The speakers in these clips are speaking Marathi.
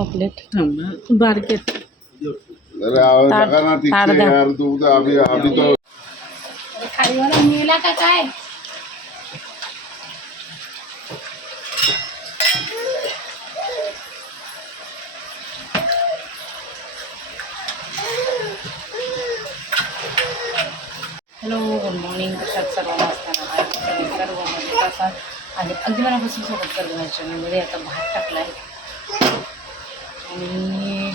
चॉकलेट बारके खालीवाला मेला का काय? Hello, good morning. कशात सर्वांना असताना सर्व मजेत असाल आणि अगदी मनापासून सोबत करतो माझ्या चॅनलमध्ये. आता भात टाकला आहे आणि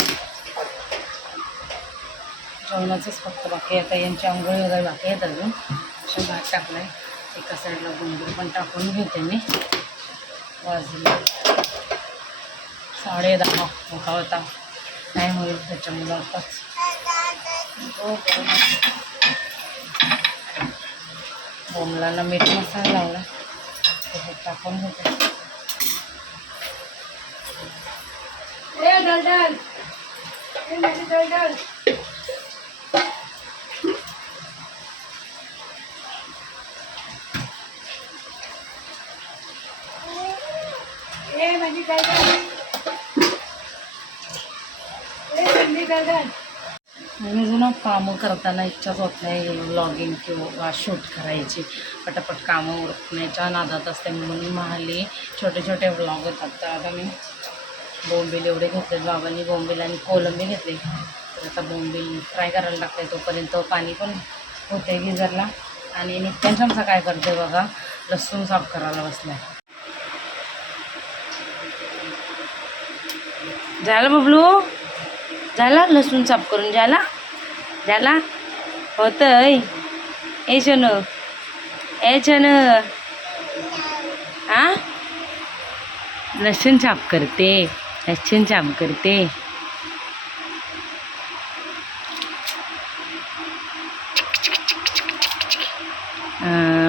जेवणाचंच फक्त बाकी. आता यांची आंघोळी वगैरे बाकी आहेत अजून. अशा भात टाकला आहे. एका साईडला बोंबील पण टाकून घेते मी. वाजले 10:30 मोठा होता टाईम होईल त्याच्यामुळे आताच बोंबलाला मीठ मसाला लावला त्याच्यात टाकून घेते. आणि अजून कामं करताना इच्छाच होत नाही व्लॉगिंग किंवा शूट करायची. पटापट कामं उरकण्याच्या नादात असते म्हणून महाली छोटे छोटे व्लॉग येतात. तर आता मी बोंबील एवढे घेतले, बाबांनी बोंबील आणि कोलंबी घेतली. तर आता बोंबील फ्राय करायला टाकते. तोपर्यंत पाणी पण होते गिझरला. आणि नित्यांश आमचा काय करते बघा, लसूण साफ करायला बसलाय. झालं बबलू, झाला लसूण साफ करून झाला होतंय. ए छन हा लसूण साफ करते.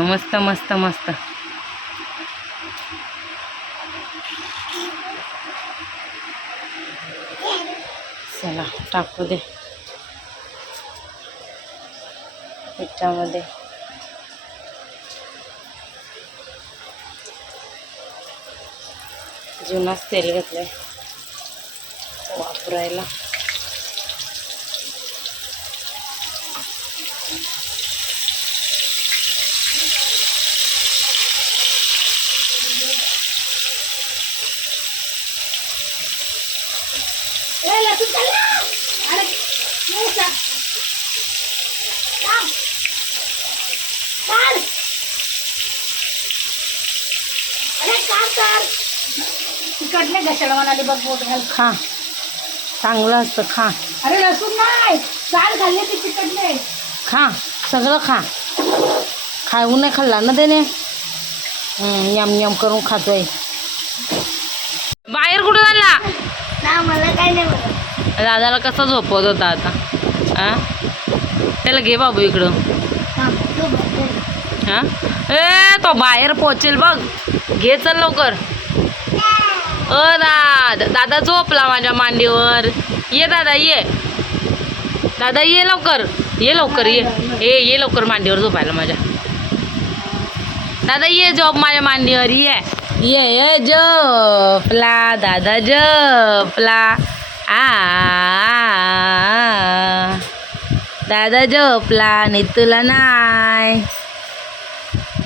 मस्त मस्त मस्त. चला टाकू दे पिठामध्ये. जुनाच तेल घेतलंय वापरायला. तिकडले घशाला म्हणाले बघ बोट घाल. खा, चांगलं असतं खा. अरे लसूण नाही, चाल खाल्ले ते तिकडले. खा सगळं खा. खाऊन नाही खाल्ला ना त्याने. यम यम करून खातोय. बाहेर कुठं झाला? मला काय नाही बघा. दादाला कसा झोपवत होता आता? त्याला घे बाबू इकडं. हा ए तो बाहेर पोचेल बघ. घे चल लवकर. दादा झोपला माझ्या मांडीवर. ये दादा ये. दादा ये लवकर. ये लवकर मांडीवर झोपायला माझ्या. दादा ये झोप माझ्या मांडीवर. ये झोपला दादा झोपला. दादा झोपला आणि तुला नाही.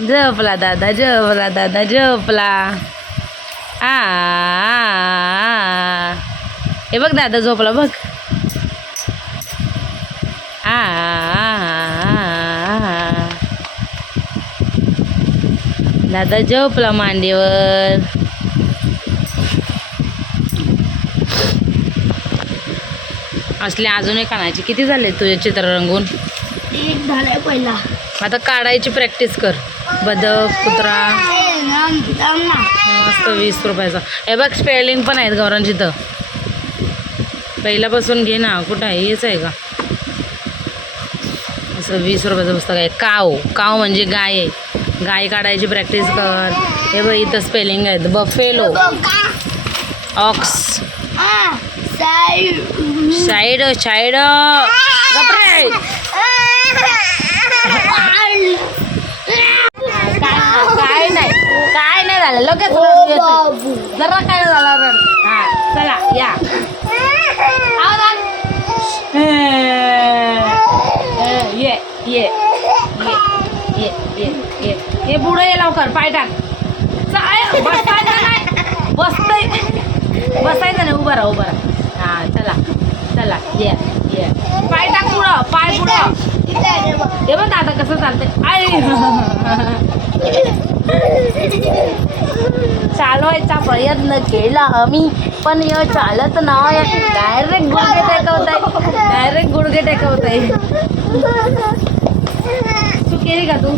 झोपला दादा झोपला. हे बघ दादा झोपला बघ. दादा झोपला मांडीवर. असले अजून एक आणायचे. किती झाले तुझे चित्र रंगून? एक झालाय पहिला. आता काढायची प्रॅक्टिस कर. बदक, कुत्रा मस्त 20 रुपयाचा. हे बघ स्पेलिंग पण आहेत गौरांची. तर पहिल्यापासून घे ना. कुठं आहे? हेच आहे का? असं 20 रुपयाचं पुस्तक आहे. काव म्हणजे गाय आहे. गाय काढायची प्रॅक्टिस कर. हे बघ इथं स्पेलिंग आहेत. बफेलो, ऑक्स, साईड गपरे. काय नाही झालं लगेच. जरा काय झालं. हां चला या. लवकर पाय टाक. बसायचं नाही, बसायचं नाही, उभं राहा. हा चला ये पाय टाक पुढं, पाय पुढं. हे बघ आता कसं चालतंय. आई चालवायचा प्रयत्न केला आम्ही पण हे चालत नाही. डायरेक्ट गुडघे टेकवताय. तू केली का तू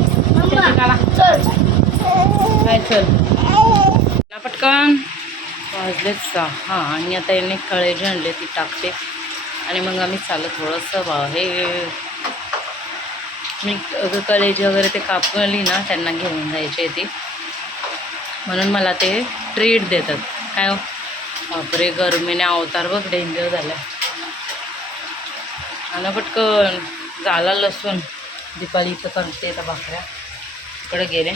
काय चल पटकन. वाजलेत 6 आणि आता याने कळेजी आणले ती टाकते आणि मग आम्ही चालत थोडंसं बाहेर. मी कलेजी वगैरे ते कापली ना त्यांना घेऊन जायचे ती, म्हणून मला ते ट्रीट देतात. काय हो बापरे गरमीने अवतार बघ डेंजर झाला. आणि पटकन झाला लसूण. दीपाली इथं करते आता भाकऱ्या. इकडे गेले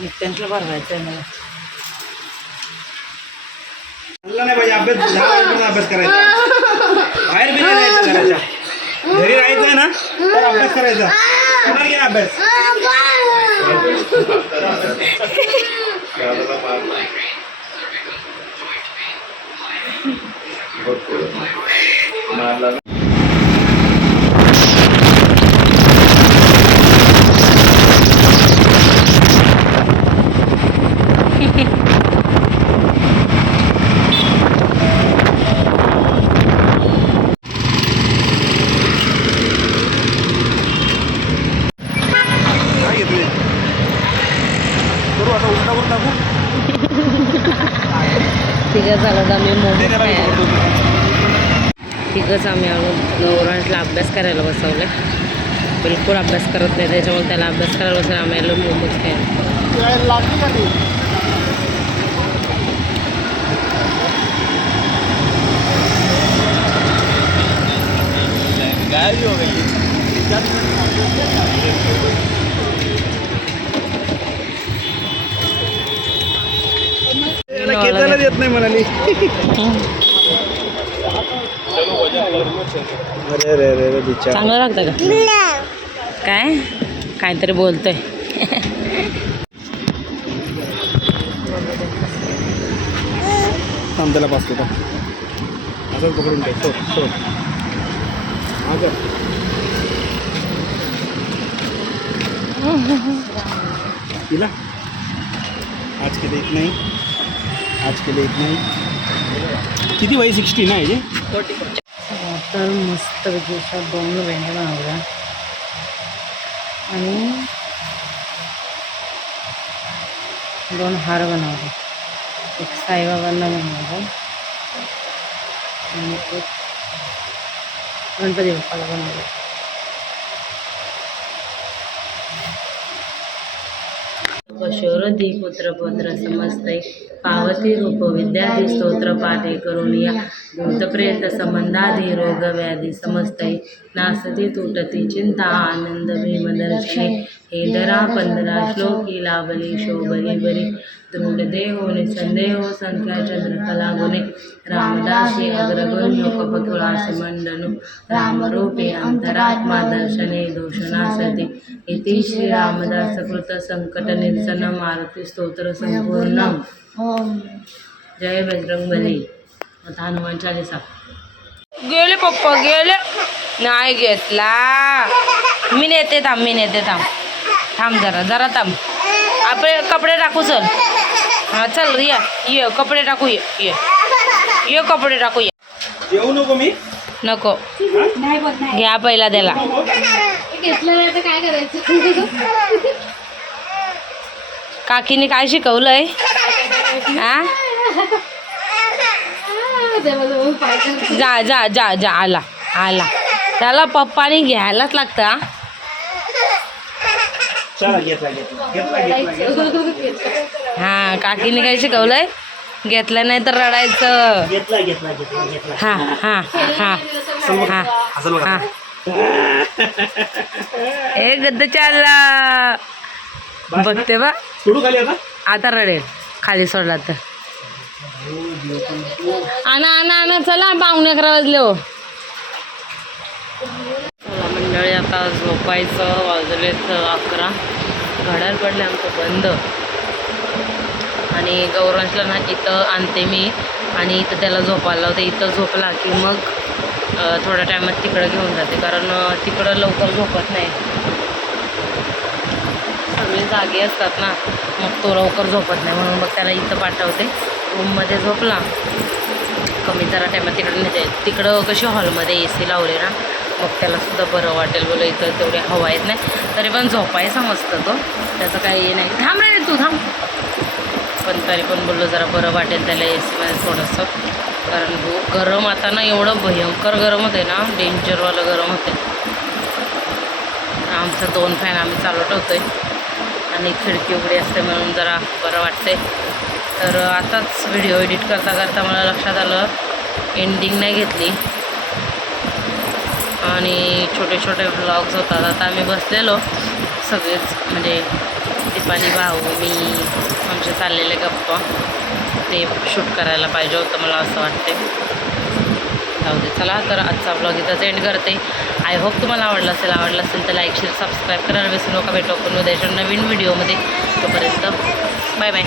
नित्यांशला भरवायचं आहे मला. नाही पाहिजे अभ्यास करायचा. बाहेर बी नाही जायचं घराच्या. घरी राहायचं ना तर अभ्यास करायचा. करणार की अभ्यास. तिघं झालं आम्ही मोमोज खायला. तिघंच आम्ही नवरांशला अभ्यास करायला बसवलं. बिलकुल अभ्यास करत नाही, त्याच्यामुळे त्याला अभ्यास करायला बसवलं. आम्ही आलो मोमोज खायला. येत नाही म्हणाली. चांगलं लागतं का काय काहीतरी बोलतोय. त्याला पास होता असंच पकडून ठेव. सोड तिला आज के लिए इतना ही. किती वय 60 ना आहे. तर मस्त विशेषात 2 वेण्या बनवल्या आणि 2 हार बनवले. एक साईबाबांना बनवलं आणि एक गणपती बाप्पाला बनवलं. शौरधी पुत्र पुत्र समजते पावती रूप विद्याधी स्तोत्र पाठे करुणिया भूतप्रेत संबंधाधी रोग व्याधी समजते नासती तुटती चिंता आनंद भीमदर्शने हे दरा 15 श्लोकी लाभली शोभली बरी दृढ देहो निसंदेहो संख्या चंद्रकला गुणे रामदासी अग्रगण्यो कपतुळासी मंडनु रामरूपे अंतरात्मा दर्शने दोषनासती इति श्री रामदास कृत संकट निरसन मारुती स्तोत्र संपूर्ण. जय बजरंगबली. आता हनुमान चालीसा. गेले पप्पा गेले. नाही घेतला. मी नेते थांब जरा थांब. आपण कपडे टाकू चल. हा चल ये कपडे टाकू ये कपडे टाकू ये. येऊ नको मी नको घ्या पहिला त्याला. काय करायचं. काकीने काय शिकवलंय हा. जा आला त्याला पप्पानी घ्यायलाच लागतं. हा काकीने काय शिकवलंय. घेतलं नाही तर रडायचं. हा हा हा हा हा. ए गद्द चालला बघते बा. आता रडेल खाली सोडला तर. आणा चला 11:15 वाजले हो. मंडळी आता झोपायचं. वाजलेत 11. घड्याळ पडलं आमचं बंद. आणि गौरांशला ना इथं आणते मी आणि इथं त्याला झोपायला लावते. इथं झोपला की मग थोड्या टायमात तिकडं घेऊन जाते, कारण तिकडं लवकर झोपत नाही, सगळे जागे असतात ना, मग तो लवकर झोपत नाही, म्हणून मग त्याला इथं पाठवते. रूममध्ये झोपला कमी जरा टायमात तिकडं नेते. तिकडं कशी हॉलमध्ये AC लावले ना, मग त्यालासुद्धा बरं वाटेल बोल, इथं तेवढे हवा येत नाही, तरी पण झोपाय समजतं तो, त्याचं काही हे नाही. थांब रे तू थांब. पण तरी पण बोललो जरा बरं वाटेल त्याला AC मध्ये थोडंसं, कारण गरम आता ना एवढं भयंकर गरम होते ना, डेंजरवालं गरम होते. आमचा 2 फॅन आम्ही चालू ठेवतो आहे आणि खिडकी उघडी असते म्हणून जरा बरं वाटते. तर आताच व्हिडिओ एडिट करता करता मला लक्षात आलं एंडिंग नाही घेतली आणि छोटे छोटे व्लॉग्स होतात. आता आम्ही बसलेलो सगळेच, म्हणजे दीपाली, भाऊ, मी, आमचे चाललेले गप्पा, ते शूट करायला पाहिजे होतं मला असं वाटते. जाऊ दे, चला तर आजचा व्लॉग इथंच एंड करते. आय होप तुम्हाला आवडलं असेल तर लाईक शेअर सबस्क्राईब करायला विसरू नका. भेटू आपण उद्याच्या नवीन व्हिडिओमध्ये. तोपर्यंत बाय बाय.